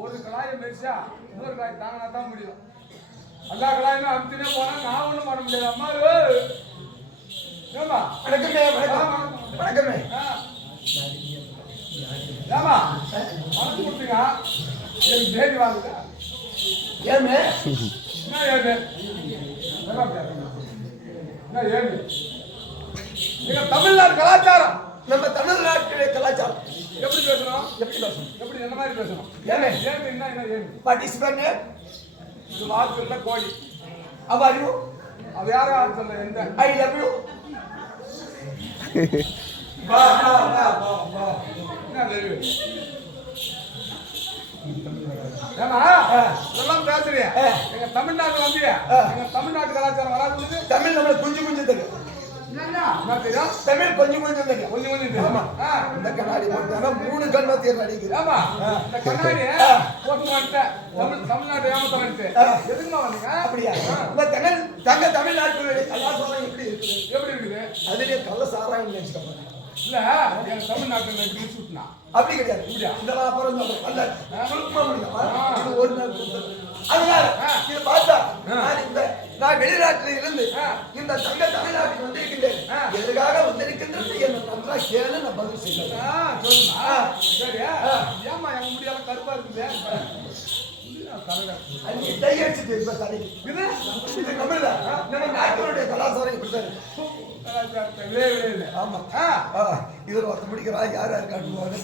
ஒரு கலாயம் மெரிச்சா இன்னொரு கலாய் தாங்கினா தான் முடியும். எல்லா கலாயுமே அமுத்தினே போனா நான் ஒண்ணும் பண்ண முடியாது. அம்மா ஏமா வணக்கமே வணக்கமே ஏமா மனசு கொடுத்தீங்க எனக்கு தேடி வாங்குதா ஏமே என்ன ஏமே என்ன ஏமே எங்க தமிழ்நாடு கலாச்சாரம் நம்ம தமிழ்நாட்டுடைய கலாச்சாரம் எப்படி பேசணும் எப்படி என்ன மாதிரி பேசணும் ஏமே ஏமே என்ன ஏமே பார்ட்டிசிபேட் இது வாக்குல கோழி how are you அது யாரும் சொல்ல எந்த I love you வா என்ன லேவி ஏமா இதெல்லாம் பேசுறியா எங்க தமிழ்நாட்டுல வந்தியா எங்க தமிழ்நாட்டு கலாச்சாரம் வராது தமிழ் நம்மள கொஞ்சம் தெரியும் தமிழ் கொஞ்சம் தெரியும் ஆமா இந்த கண்ணாடி போட்டா 3 கண்ணா தேர் அடிக்குது ஆமா இந்த கண்ணாடி போட்டு மாட்டேன் தமிழ்நாட்டு ஏமாத்தறேன்ட்டு எதுக்குமா வந்தீங்க அப்படியா நம்ம தமிழ்நாட்டுடைய கலாச்சாரம் எப்படி இருக்குது அதுலயே கள்ள சாராயம் நினைச்சுக்கோங்க இல்ல எங்க தமிழ்நாட்டுல எப்படி சுட்டுனா அப்படி கிடையாது இதெல்லாம் அப்புறம் அல்ல சுருக்கமா முடியும் இது ஒரு நாள் அதனால இதை பார்த்தா நான் வெளிநாட்டில் இருந்து இந்த தமிழ்நாட்டுக்கு வந்திருக்கின்றேன் எதுக்காக வந்திருக்கின்றது என்ன நன்றா கேளு நான் பதில் செய்யலாம் சொல்லுமா சரியா ஏமா எங்க முடியாம கருப்பா இருக்குது தையடிச்சுட்டு இருப்ப தலைக்கு இது தமிழ்ல நம்ம நாட்டினுடைய கலாச்சாரம் இப்படிதான் ஆமா இதுல ஒருத்த முடிக்கிறா யார் காட்டுவாங்க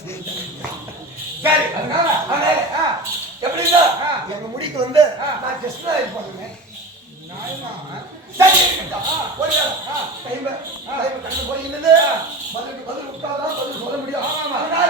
சரி அதனால எப்படின்னா எங்க முடிக்கு வந்து நான் கிருஷ்ணா இருப்பாங்க சரி டைம் கண்ணு போயிருந்து பதில் விட்டாதான் பதில் சொல்ல முடியும் அதனால